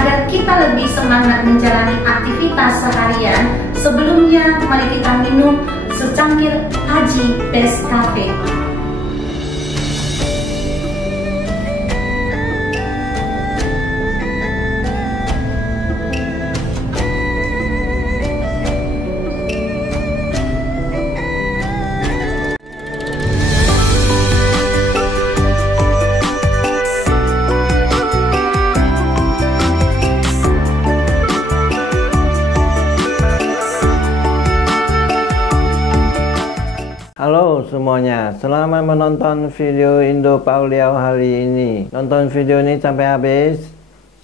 Agar kita lebih semangat menjalani aktivitas seharian, sebelumnya mari kita minum secangkir Aji Best Cafe. Halo semuanya, selamat menonton video Indo Pauliau hari ini. Nonton video ini sampai habis.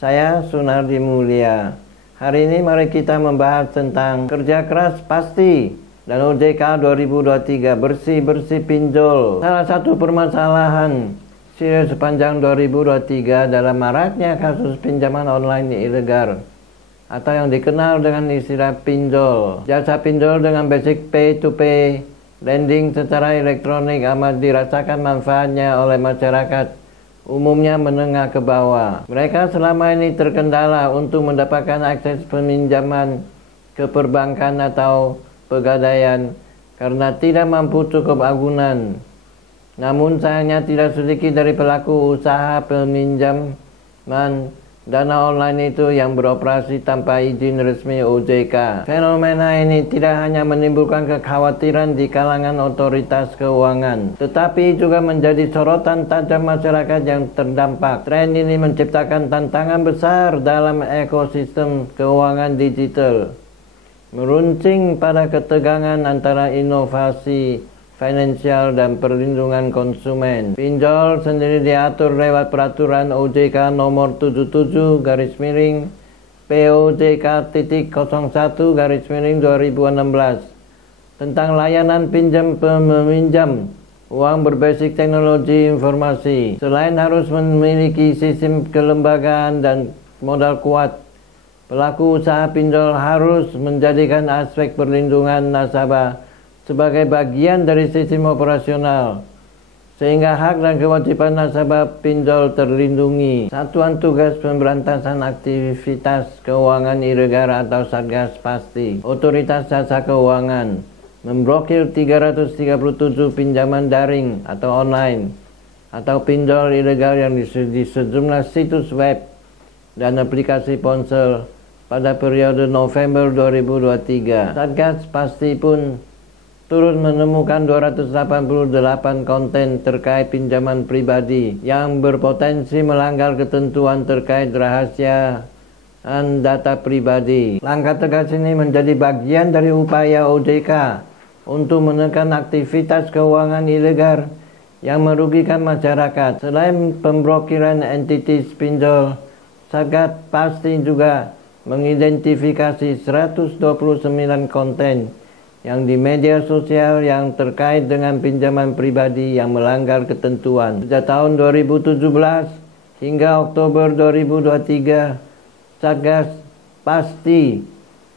Saya Sunardi Mulia. Hari ini mari kita membahas tentang kerja keras pasti dan OJK 2023 bersih-bersih pinjol. Salah satu permasalahan serius sepanjang 2023 dalam maraknya kasus pinjaman online ilegal atau yang dikenal dengan istilah pinjol. Jasa pinjol dengan basic pay to pay lending secara elektronik amat dirasakan manfaatnya oleh masyarakat, umumnya menengah ke bawah. Mereka selama ini terkendala untuk mendapatkan akses peminjaman ke perbankan atau pegadaian karena tidak mampu cukup agunan. Namun sayangnya tidak sedikit dari pelaku usaha peminjaman dana online itu yang beroperasi tanpa izin resmi OJK. Fenomena ini tidak hanya menimbulkan kekhawatiran di kalangan otoritas keuangan, tetapi juga menjadi sorotan tajam masyarakat yang terdampak. Tren ini menciptakan tantangan besar dalam ekosistem keuangan digital, meruncing pada ketegangan antara inovasi finansial dan perlindungan konsumen. Pinjol sendiri diatur lewat peraturan OJK nomor 77 POJK.01/2016 tentang layanan pinjam peminjam uang berbasis teknologi informasi. Selain harus memiliki sistem kelembagaan dan modal kuat, pelaku usaha pinjol harus menjadikan aspek perlindungan nasabah sebagai bagian dari sistem operasional, sehingga hak dan kewajiban nasabah pinjol terlindungi. Satuan Tugas Pemberantasan Aktivitas Keuangan Ilegal atau Satgas Pasti, Otoritas Jasa Keuangan, memblokir 337 pinjaman daring atau online atau pinjol ilegal yang di sejumlah situs web dan aplikasi ponsel pada periode November 2023. Satgas Pasti pun turut menemukan 288 konten terkait pinjaman pribadi yang berpotensi melanggar ketentuan terkait rahasiaan data pribadi. Langkah tegas ini menjadi bagian dari upaya OJK untuk menekan aktivitas keuangan ilegal yang merugikan masyarakat. Selain pemblokiran entitas pinjol, Satgas Pasti juga mengidentifikasi 129 konten yang di media sosial yang terkait dengan pinjaman pribadi yang melanggar ketentuan. Sejak tahun 2017 hingga Oktober 2023, Satgas Pasti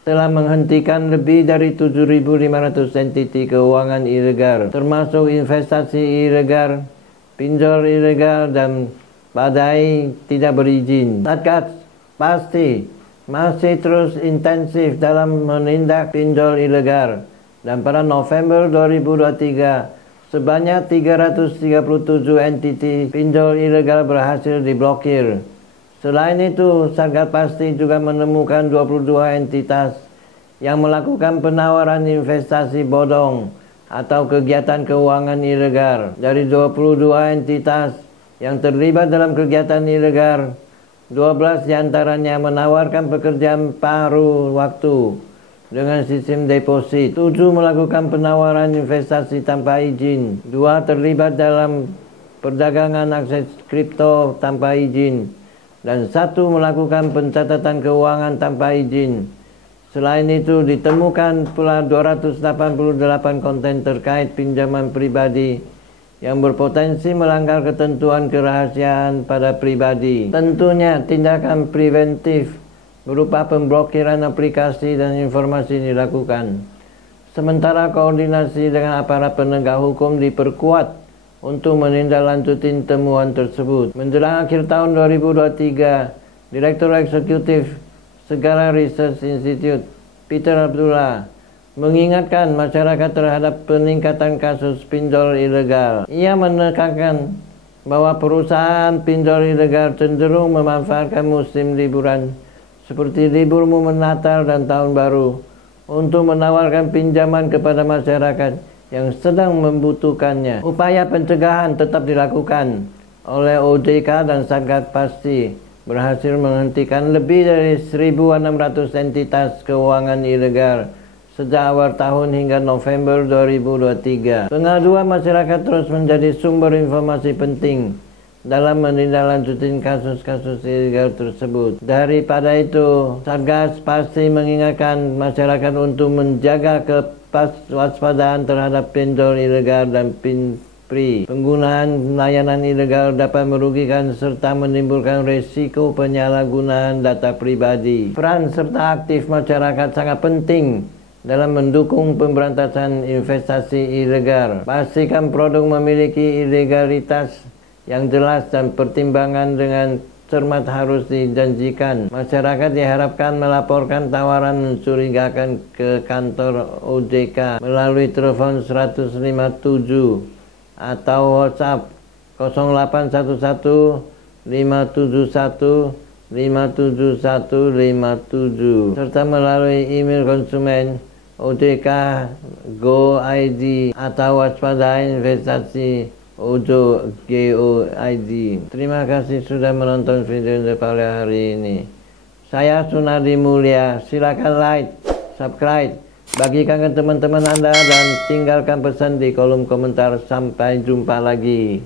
telah menghentikan lebih dari 7.500 entitas keuangan ilegal, termasuk investasi ilegal, pinjol ilegal, dan badai tidak berizin. Satgas Pasti masih terus intensif dalam menindak pinjol ilegal, dan pada November 2023 sebanyak 337 entitas pinjol ilegal berhasil diblokir. Selain itu, Satgas Pasti juga menemukan 22 entitas yang melakukan penawaran investasi bodong atau kegiatan keuangan ilegal. Dari 22 entitas yang terlibat dalam kegiatan ilegal, 12 diantaranya menawarkan pekerjaan paruh waktu dengan sistem deposit, 7 melakukan penawaran investasi tanpa izin, 2 terlibat dalam perdagangan akses kripto tanpa izin, dan 1 melakukan pencatatan keuangan tanpa izin. Selain itu, ditemukan pula 288 konten terkait pinjaman pribadi yang berpotensi melanggar ketentuan kerahasiaan pada pribadi. Tentunya tindakan preventif berupa pemblokiran aplikasi dan informasi dilakukan. Sementara koordinasi dengan aparat penegak hukum diperkuat untuk menindaklanjuti temuan tersebut. Menjelang akhir tahun 2023, Direktur Eksekutif Segara Research Institute, Peter Abdullah, mengingatkan masyarakat terhadap peningkatan kasus pinjol ilegal. Ia menekankan bahwa perusahaan pinjol ilegal cenderung memanfaatkan musim liburan seperti libur momen Natal dan Tahun Baru untuk menawarkan pinjaman kepada masyarakat yang sedang membutuhkannya. Upaya pencegahan tetap dilakukan oleh OJK dan Satgas Pasti berhasil menghentikan lebih dari 1.600 entitas keuangan ilegal sejak awal tahun hingga November 2023. Pengaduan masyarakat terus menjadi sumber informasi penting dalam menindaklanjuti kasus-kasus ilegal tersebut. Daripada itu, Satgas Pasti mengingatkan masyarakat untuk menjaga kewaspadaan terhadap pinjol ilegal dan penggunaan layanan ilegal dapat merugikan serta menimbulkan risiko penyalahgunaan data pribadi. Peran serta aktif masyarakat sangat penting dalam mendukung pemberantasan investasi ilegal. Pastikan produk memiliki ilegalitas yang jelas dan pertimbangan dengan cermat harus dijanjikan. Masyarakat diharapkan melaporkan tawaran mencurigakan ke kantor OJK melalui telepon 157 atau WhatsApp 0811 571 57157 serta melalui email konsumen OJK Go ID atau waspada investasi Ojo GOID. Terima kasih sudah menonton video pada hari ini. Saya Sunardi Mulia. Silakan like, subscribe, bagikan ke teman-teman Anda dan tinggalkan pesan di kolom komentar. Sampai jumpa lagi.